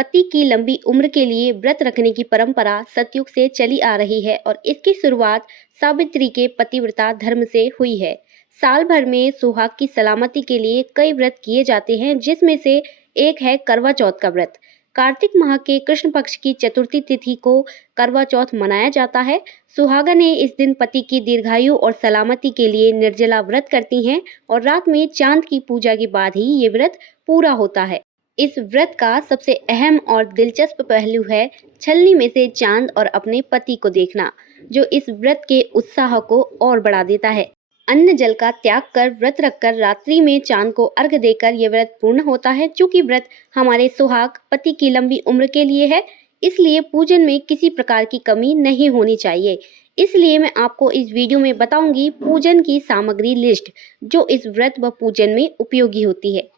पति की लंबी उम्र के लिए व्रत रखने की परंपरा सतयुग से चली आ रही है और इसकी शुरुआत सावित्री के पतिव्रता धर्म से हुई है। साल भर में सुहाग की सलामती के लिए कई व्रत किए जाते हैं, जिसमें से एक है करवा चौथ का व्रत। कार्तिक माह के कृष्ण पक्ष की चतुर्थी तिथि को करवा चौथ मनाया जाता है। सुहागनें इस दिन पति की दीर्घायु और सलामती के लिए निर्जला व्रत करती हैं और रात में चांद की पूजा के बाद ही ये व्रत पूरा होता है। इस व्रत का सबसे अहम और दिलचस्प पहलू है छलनी में से चांद और अपने पति को देखना, जो इस व्रत के उत्साह को और बढ़ा देता है। अन्न जल का त्याग कर व्रत रखकर रात्रि में चांद को अर्घ देकर यह व्रत पूर्ण होता है। चूंकि व्रत हमारे सुहाग पति की लंबी उम्र के लिए है, इसलिए पूजन में किसी प्रकार की कमी नहीं होनी चाहिए। इसलिए मैं आपको इस वीडियो में बताऊंगी पूजन की सामग्री लिस्ट, जो इस व्रत व पूजन में उपयोगी होती है।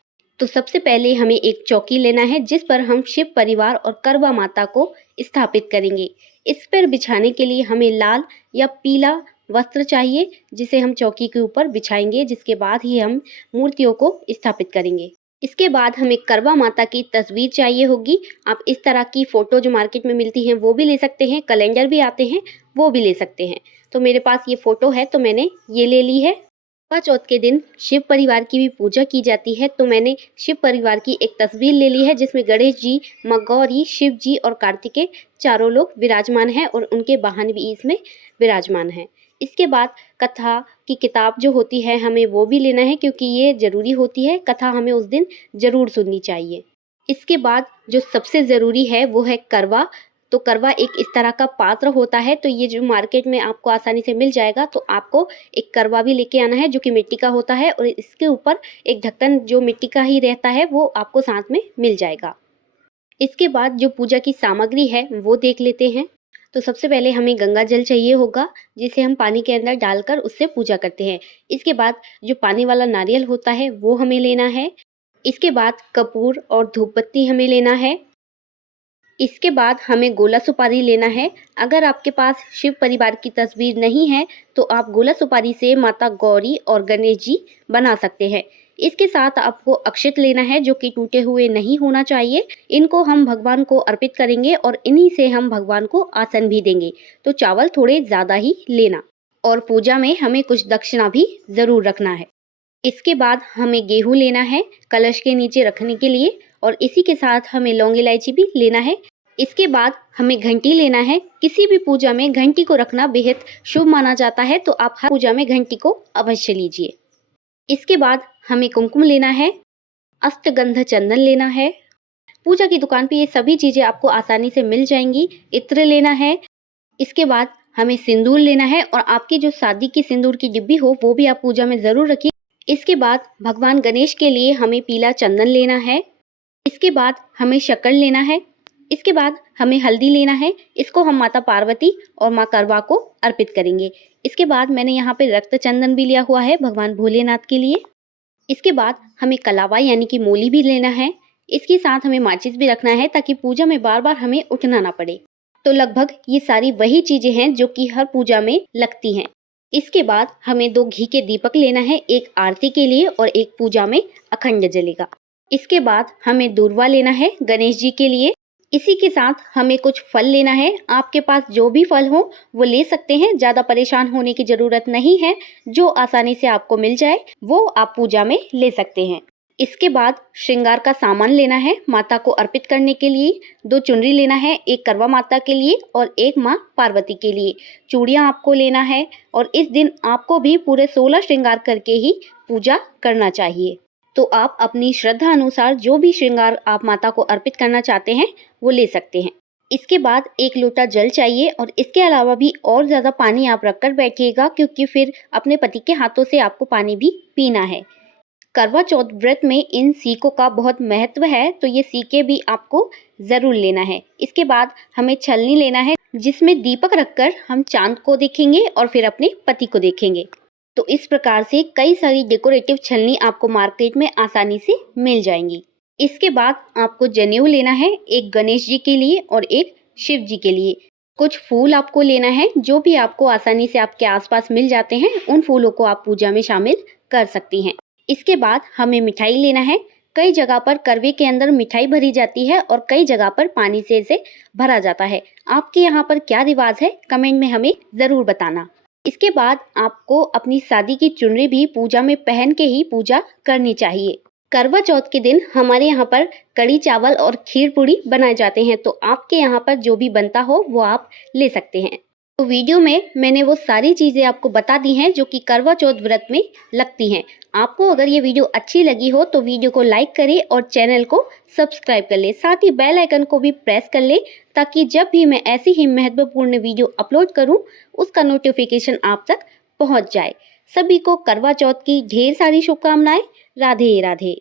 तो सबसे पहले हमें एक चौकी लेना है, जिस पर हम शिव परिवार और करवा माता को स्थापित करेंगे। इस पर बिछाने के लिए हमें लाल या पीला वस्त्र चाहिए, जिसे हम चौकी के ऊपर बिछाएंगे, जिसके बाद ही हम मूर्तियों को स्थापित करेंगे। इसके बाद हमें करवा माता की तस्वीर चाहिए होगी। आप इस तरह की फोटो जो मार्केट में मिलती हैं वो भी ले सकते हैं, कैलेंडर भी आते हैं वो भी ले सकते हैं। तो मेरे पास ये फोटो है तो मैंने ये ले ली है। करवा चौथ के दिन शिव परिवार की भी पूजा की जाती है, तो मैंने शिव परिवार की एक तस्वीर ले ली है, जिसमें गणेश जी, माँ गौरी, शिव जी और कार्तिकेय चारों लोग विराजमान हैं और उनके वाहन भी इसमें विराजमान हैं। इसके बाद कथा की किताब जो होती है हमें वो भी लेना है, क्योंकि ये जरूरी होती है। कथा हमें उस दिन जरूर सुननी चाहिए। इसके बाद जो सबसे ज़रूरी है वो है करवा। तो करवा एक इस तरह का पात्र होता है, तो ये जो मार्केट में आपको आसानी से मिल जाएगा। तो आपको एक करवा भी लेके आना है, जो कि मिट्टी का होता है, और इसके ऊपर एक ढक्कन जो मिट्टी का ही रहता है वो आपको साथ में मिल जाएगा। इसके बाद जो पूजा की सामग्री है वो देख लेते हैं। तो सबसे पहले हमें गंगा जल चाहिए होगा, जिसे हम पानी के अंदर डालकर उससे पूजा करते हैं। इसके बाद जो पानी वाला नारियल होता है वो हमें लेना है। इसके बाद कपूर और धूप बत्ती हमें लेना है। इसके बाद हमें गोला सुपारी लेना है। अगर आपके पास शिव परिवार की तस्वीर नहीं है तो आप गोला सुपारी से माता गौरी और गणेश जी बना सकते हैं। इसके साथ आपको अक्षत लेना है, जो कि टूटे हुए नहीं होना चाहिए। इनको हम भगवान को अर्पित करेंगे और इन्हीं से हम भगवान को आसन भी देंगे। तो चावल थोड़े ज़्यादा ही लेना, और पूजा में हमें कुछ दक्षिणा भी ज़रूर रखना है। इसके बाद हमें गेहूँ लेना है कलश के नीचे रखने के लिए, और इसी के साथ हमें लौंग इलायची भी लेना है। इसके बाद हमें घंटी लेना है। किसी भी पूजा में घंटी को रखना बेहद शुभ माना जाता है, तो आप हर पूजा में घंटी को अवश्य लीजिए। इसके बाद हमें कुमकुम लेना है, अष्टगंध चंदन लेना है। पूजा की दुकान पे ये सभी चीज़ें आपको आसानी से मिल जाएंगी। इत्र लेना है। इसके बाद हमें सिंदूर लेना है, और आपकी जो शादी की सिंदूर की डिब्बी हो वो भी आप पूजा में ज़रूर रखिए। इसके बाद भगवान गणेश के लिए हमें पीला चंदन लेना है। इसके बाद हमें शक्कर लेना है। इसके बाद हमें हल्दी लेना है। इसको हम माता पार्वती और माँ करवा को अर्पित करेंगे। इसके बाद मैंने यहाँ पे रक्त चंदन भी लिया हुआ है भगवान भोलेनाथ के लिए। इसके बाद हमें कलावा यानी कि मूली भी लेना है। इसके साथ हमें माचिस भी रखना है, ताकि पूजा में बार बार हमें उठना ना पड़े। तो लगभग ये सारी वही चीज़ें हैं जो कि हर पूजा में लगती हैं। इसके बाद हमें 2 घी के दीपक लेना है, एक आरती के लिए और एक पूजा में अखंड जलेगा। इसके बाद हमें दूर्वा लेना है गणेश जी के लिए। इसी के साथ हमें कुछ फल लेना है। आपके पास जो भी फल हो वो ले सकते हैं, ज़्यादा परेशान होने की ज़रूरत नहीं है। जो आसानी से आपको मिल जाए वो आप पूजा में ले सकते हैं। इसके बाद श्रृंगार का सामान लेना है माता को अर्पित करने के लिए। 2 चुनरी लेना है, एक करवा माता के लिए और एक माँ पार्वती के लिए। चूड़ियाँ आपको लेना है, और इस दिन आपको भी पूरे 16 श्रृंगार करके ही पूजा करना चाहिए। तो आप अपनी श्रद्धा अनुसार जो भी श्रृंगार आप माता को अर्पित करना चाहते हैं वो ले सकते हैं। इसके बाद 1 लोटा जल चाहिए, और इसके अलावा भी और ज़्यादा पानी आप रखकर बैठिएगा, क्योंकि फिर अपने पति के हाथों से आपको पानी भी पीना है। करवा चौथ व्रत में इन सीकों का बहुत महत्व है, तो ये सीके भी आपको ज़रूर लेना है। इसके बाद हमें छलनी लेना है, जिसमें दीपक रखकर हम चांद को देखेंगे और फिर अपने पति को देखेंगे। तो इस प्रकार से कई सारी डेकोरेटिव छलनी आपको मार्केट में आसानी से मिल जाएंगी। इसके बाद आपको जनेऊ लेना है, एक गणेश जी के लिए और एक शिव जी के लिए। कुछ फूल आपको लेना है, जो भी आपको आसानी से आपके आसपास मिल जाते हैं, उन फूलों को आप पूजा में शामिल कर सकती हैं। इसके बाद हमें मिठाई लेना है। कई जगह पर करवे के अंदर मिठाई भरी जाती है और कई जगह पर पानी से इसे भरा जाता है। आपके यहाँ पर क्या रिवाज है, कमेंट में हमें ज़रूर बताना। इसके बाद आपको अपनी शादी की चुनरी भी पूजा में पहन के ही पूजा करनी चाहिए। करवा चौथ के दिन हमारे यहाँ पर कढ़ी चावल और खीर पूड़ी बनाए जाते हैं, तो आपके यहाँ पर जो भी बनता हो वो आप ले सकते हैं। तो वीडियो में मैंने वो सारी चीज़ें आपको बता दी हैं जो कि करवा चौथ व्रत में लगती हैं। आपको अगर ये वीडियो अच्छी लगी हो तो वीडियो को लाइक करें और चैनल को सब्सक्राइब कर लें। साथ ही बेल आइकन को भी प्रेस कर लें ताकि जब भी मैं ऐसी ही महत्वपूर्ण वीडियो अपलोड करूं उसका नोटिफिकेशन आप तक पहुंच जाए। सभी को करवा चौथ की ढेर सारी शुभकामनाएं। राधे राधे।